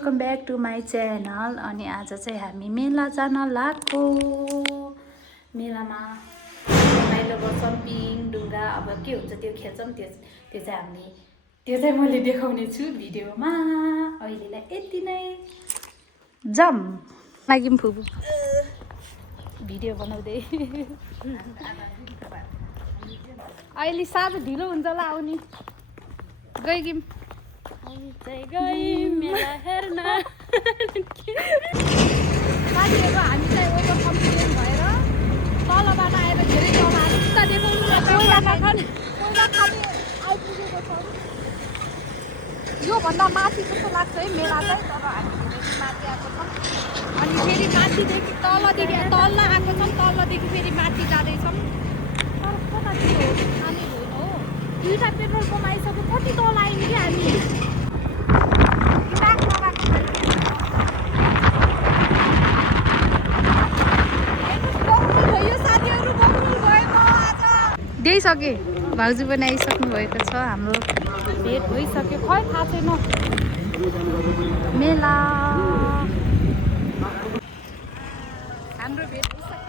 Welcome back to my channel. अनि आज चाहिँ हामी मेला जान लाग्यो। मेलामा रमाइलो गर्छौँ, पिङ डुङ्गा अब के हुन्छ त्यो खेल्छौँ। त्यो चाहिँ मैले देखाउने छु भिडियोमा। अहिलेलाई यति नै, जाम लाग्यौँ फुपू भिडियो बनाउँदै। अहिले साँझ ढिलो हुन्छ होला आउने। गइम मेला हेर्न साथीहरू हामी चाहिँ ओभर कन्फिडेन्ट भएर तलबाट आएर धेरै तल आएर उता देखाउनु कोइला खाने आइपुगेको छौँ। योभन्दा माथि जस्तो लाग्छ है मेला चाहिँ, तर हामी धेरै माथि आएको छौँ। अनि फेरि माथिदेखि तलदेखि तल आएको छौँ, तलदेखि फेरि माथि जाँदैछौँ। तर कतातिर हो खाने होइन हो, दुईवटा पेट्रोल पम्प आइसक्यो। कति तल आयौँ कि हामी। देइसके भाउजू पनि आइसक्नु भएको छ। हाम्रो भेट भइसक्यो, खै थाहा छैन। मेला हाम्रो भेट भइसक्यो।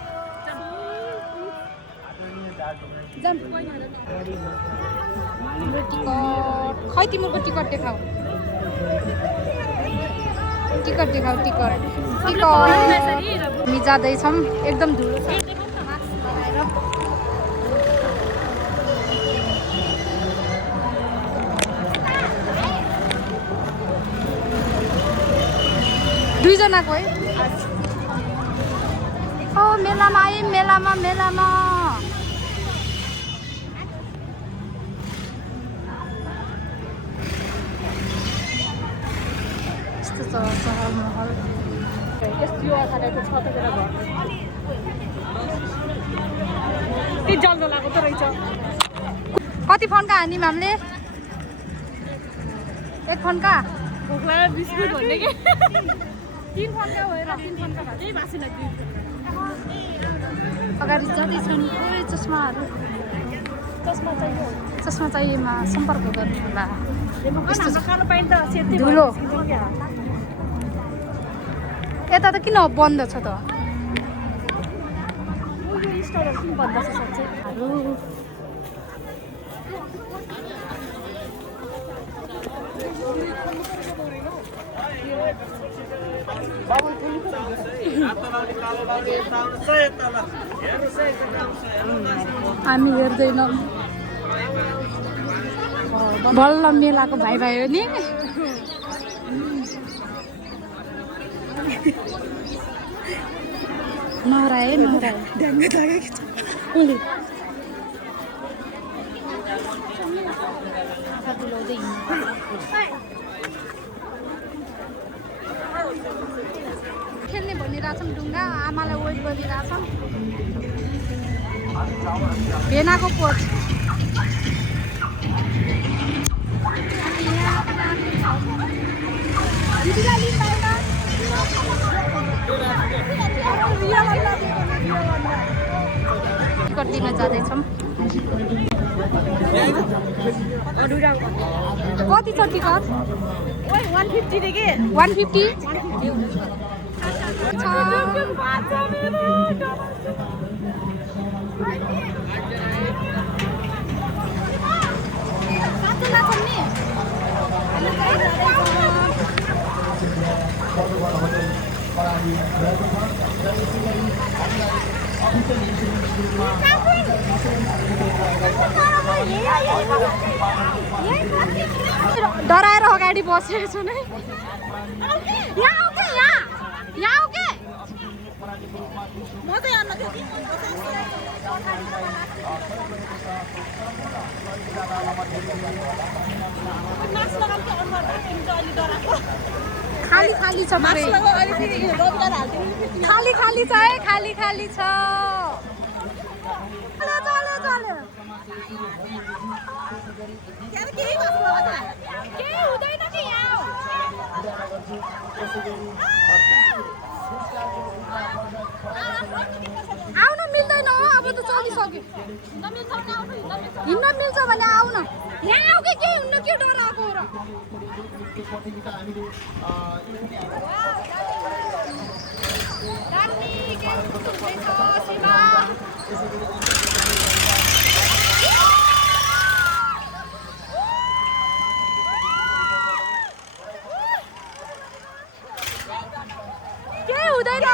टिकट खै तिम्रो टिकट देखाऊ, टिकट देखाऊ, टिकट हामी जाँदैछौँ। एकदम धुलो छ, मास्क लगाएर। दुईजनाको है। ओ मेलामा आयौँ, मेलामा यस्तो छ चहल महल। यस्तो अगाडिको छ त बेला घर के जल्दो लागो त रहेछ। कति फोनका हान्यौँ हामीले? एक फोनका भोक लाग्यो बिस्कुट भन्ने के 3 फोनका भएर 3 फोनका केही भएको छैन। अगाडि जाँदैछन् पुरै चस्माहरू। चस्मा चाहिएमा सम्पर्क गर्नु होला। खानु पाइन्छ त सेती धुलो यता त किन बन्द छ त? यो स्टोरहरू किन बन्द छ साँच्चै? हामी हेर्दैनौँ। बल्ल मेलाको भाइ हो नि। नहराए ढ्याङ्ग लागेको छ। आँखा डुलाउँदै खेल्ने भनिरहेछौँ। डुङ्गा आमालाई वेट गरिरहेछौँ। भेनाको कोच टिकट दिन जाँदैछौँ। कति छ टिकट? 150 देखि 150 डराएर अगाडि बसेको छु नै। खाली छ, खाली छ है, खाली छ। केही हुँदैन कि यहाँ आउन मिल्दैन हो। अब त चलिसक्यो हिँड्न मिल्छ भने आऊ न यहाँ आऊ कि केही हुन्न के डराएको र केही हुँदैन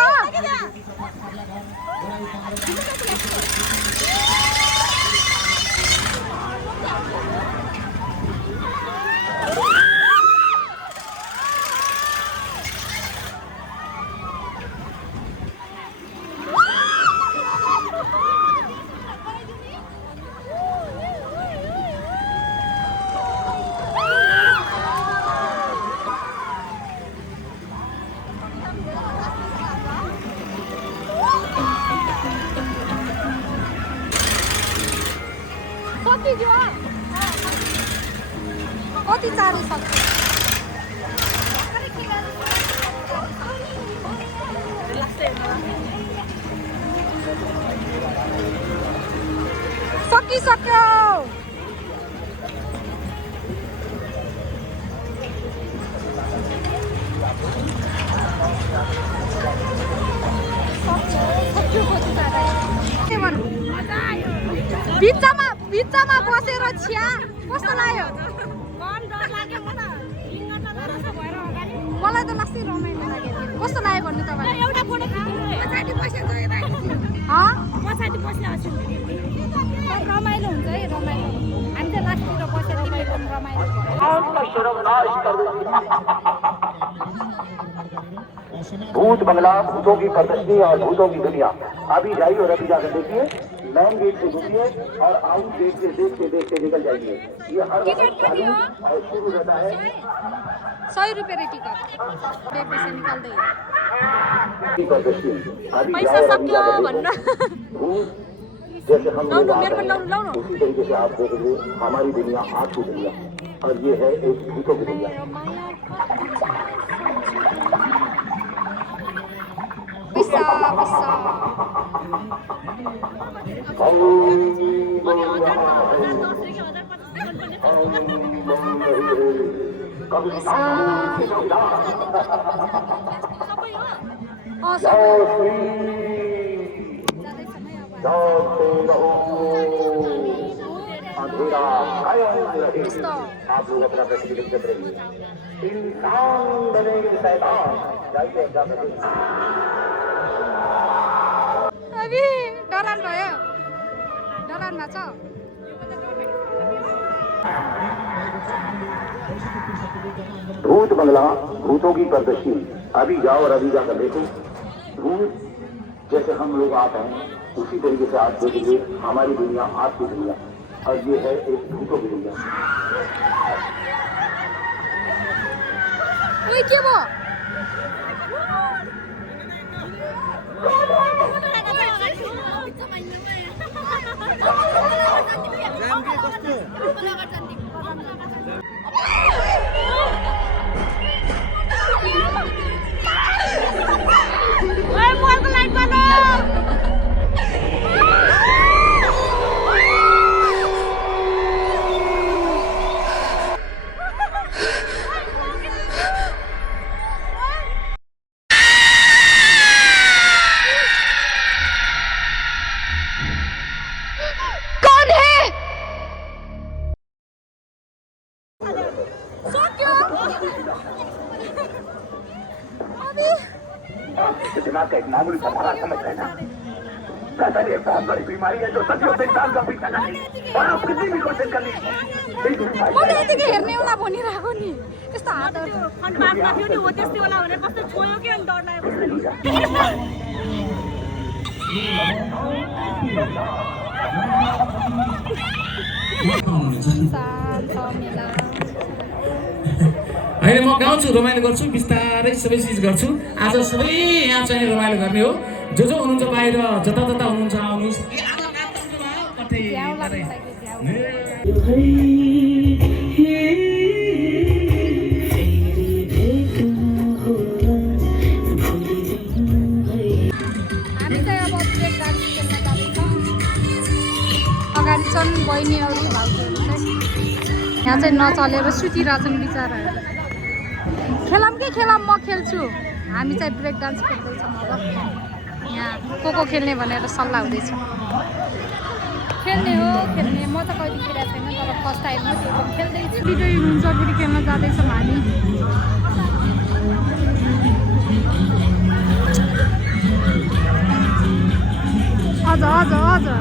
कति चाँडो सक्छ सकिसक्यो बिचमा बसेर छिया कस्तो लाग्यो मलाई त लाग्छ रमाइलो लाग्यो कस्तो लाग्यो भन्नु तपाईलाई एउटा फोटो रमाइलो हुन्छ है रमाइलो हामी त लास्टतिर बसेर रमाइलो भूत बंगला, भूतों की प्रदर्शनी और भूतों की दुनिया। अभी जाइए और अभी जाकर देखिए, मेन गेट से घुसिए और आउट गेट से देखते देखते निकल जाइए। ये हर वक्त चालू और शुरू रहता है। 100 रुपये टिकट पैसा निकाल्दै पैसा सक्यो भन्न जैसे हम लोग उसी तरीके से आप देखेंगे हमारी दुनिया आज की दुनिया और ये है एक भूतों की दुनिया। अंधेरा कायम रहे, आप लोग अपना प्रतिनिधित्व करेंगे। इंसान बनेंगे शैतान, जाइए अभी डरान भयो डरानमा छ भूत बंगला, भूतों की प्रदर्शनी। अभी जाओ और अभी जाकर देखो। भूत जैसे हम लोग आते हैं उसी तरीके से आप देखेंगे हमारी दुनिया आज की दुनिया और ये है एक भूतों की दुनिया। ओइ के भयो दिमाग का एक मामूली सा भरा समझ लेना। कैसा एक बहुत बड़ी बीमारी है जो सदियों से इंसान का पीछा कर रही और आप कितनी भी कोशिश कर ली मैले यतिकै हेर्नेवाला भनिरहेको नि यस्तो हातहरु बातमा थियो नि हो त्यस्तै होला भनेर कस्तो छोयो के अनि डर लाग्यो अहिले म गाउँछु रमाइलो गर्छु बिस्तारै सबै चिज गर्छु आज सबै यहाँ चाहिँ रमाइलो गर्ने हो जो हुनुहुन्छ बाहिर जता हुनुहुन्छ आउनुहोस् हामी चाहिँ अब ब्रेक डान्स खेल्न जाँदैछौँ छन् बहिनीहरू भाउजूहरू चाहिँ यहाँ चाहिँ नचलेर सुतिरहेछन् बिचराहरू खेलाम के खेलाम म खेल्छु हामी चाहिँ ब्रेक डान्स खेल्दैछौँ अब यहाँ को खेल्ने भनेर सल्लाह हुँदैछ खेल्ने हो खेल्ने म त कहिले खेलेको छैन तर फर्स्ट टाइम हो त्यो पनि खेल्दैछु विजय हुनुहुन्छ फेरि खेल्न जाँदैछौँ हामी हजुर हजुर हजुर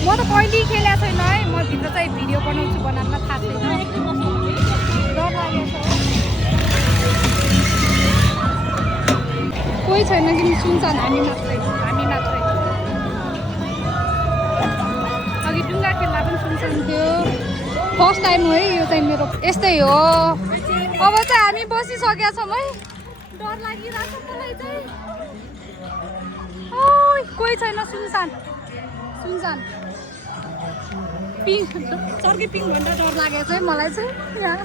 म त कहिले खेलेको छैन है म भित्र चाहिँ भिडियो बनाउँछु बनाउन थाहा छैन डर लागेको छ कोही छैन कि सुन्छन् हामी मात्रै अघि डुङ्गा खेल्दा पनि सुन्छन्थ्यो फर्स्ट टाइम हो है यो चाहिँ मेरो यस्तै हो अब चाहिँ हामी बसिसकेका छौँ है डर लागिरहेको छ मलाई चाहिँ कोही छैन सुनसान पिङ चर्की पिङ भन्दा डर लागेको चाहिँ मलाई चाहिँ यहाँ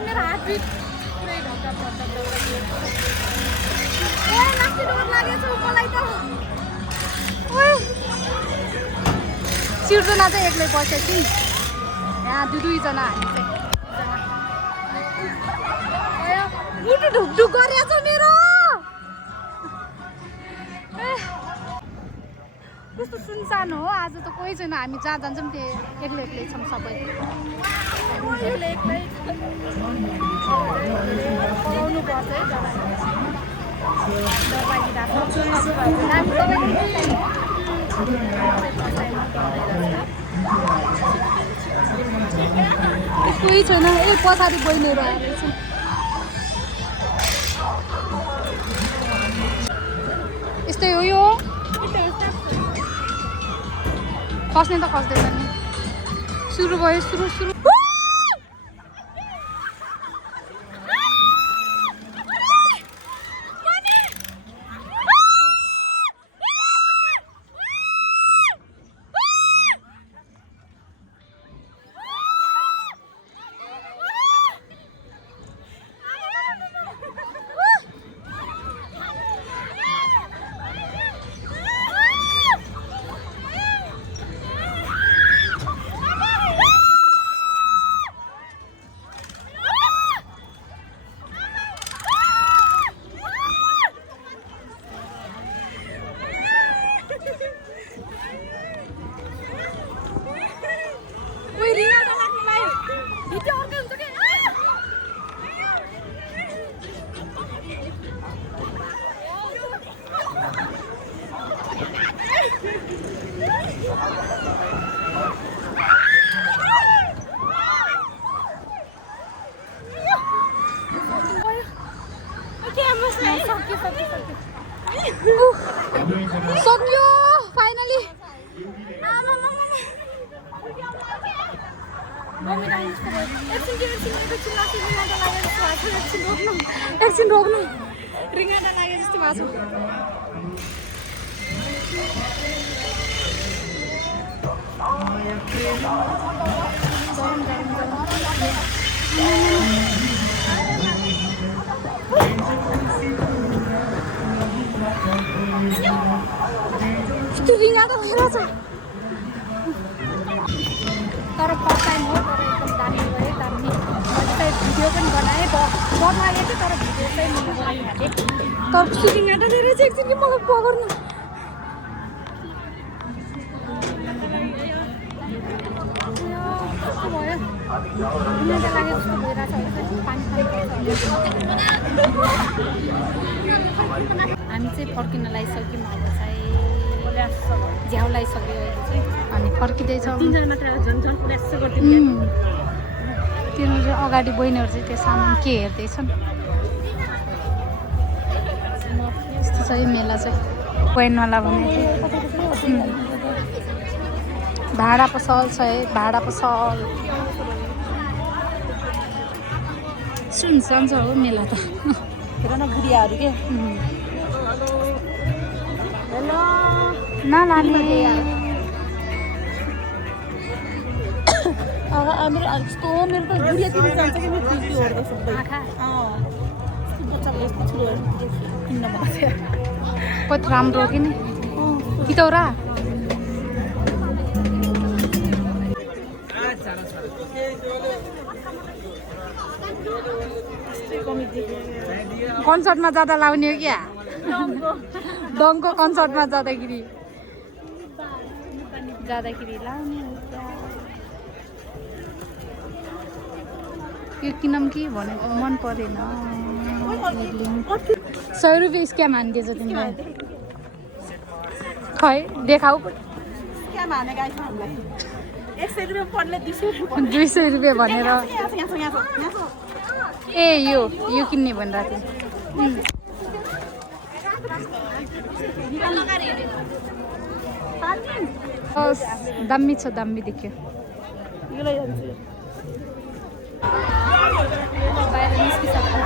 मेरो हार्टबिट पुरै ढक्का माथि डर लागेको छ मलाई त सिर्जना चाहिँ एक्लै बसेको छु यहाँ दुईजना हामी चाहिँ मुटु ढुकढुक गरेको छ मेरो कस्तो सुनसान हो आज त कोही छैन हामी जहाँ जान्छौँ त्यो एक्लै छौँ सबै पलाउनु पर्छ है डर कोही छैन ए पछाडि बहिनीहरू आएर यस्तै हो यो खस्ने त खस्दैछ नि सुरु भयो सुरु सक्यो फाइनली एकछिन रोक्नु रिङ्गाटा लागे जस्तो भएको छ रिङ्गाटा लागिरहेछ तर फर्स्ट टाइम हो तर एकदम दामी भयो दामी मैले चाहिँ भिडियो पनि बनाएँ डर लागेको थियो तर भिडियो चाहिँ मैले बनाइहालेँ तर रिङ्गाटा लिएर चाहिँ एकछिन कि मलाई पकड्नु कस्तो भयो रिङ्गाटा लागे जस्तो भइरहेछ पानी हामी चाहिँ फर्किन लागिसक्यौँ अब चाहिँ झ्याउ लगाइसक्यो अहिले चाहिँ अनि फर्किँदैछौँ तिनीहरू चाहिँ अगाडि बहिनीहरू चाहिँ त्यो सामान के हेर्दैछन् यस्तो छ मेला चाहिँ बहिनवाला भने भाडा पसल छ है भाडा पसल सुनसान छ हो मेला त हेर न बुढियाहरू के नलाने मेरो यस्तो मेरो त बुढिया तिमी जान्छ कि मेरो त्यो हेर्दा सबै आँखा बच्चाको यस्तो ठुलो किन्न मन लाग्छ कति राम्रो कि नि कितौरा कन्सर्टमा जाँदा लाउने हो क्या डङको कन्सर्टमा जाँदाखेरि लाउने हो क्या यो किनौँ कि भनेको मन परेन 100 रुपियाँ स्क्याम हानिदिएछ तिमीलाई खै देखाऊ क्या माने गाइस हामीलाई 100 रुपियाँ पर्ने 200 रुपियाँ भनेर यहाँ ए यो किन्ने भनिरहेको थिएँ दामी छ दामी देख्यो यो लै जान्छु बाहिर निस्किसक्दा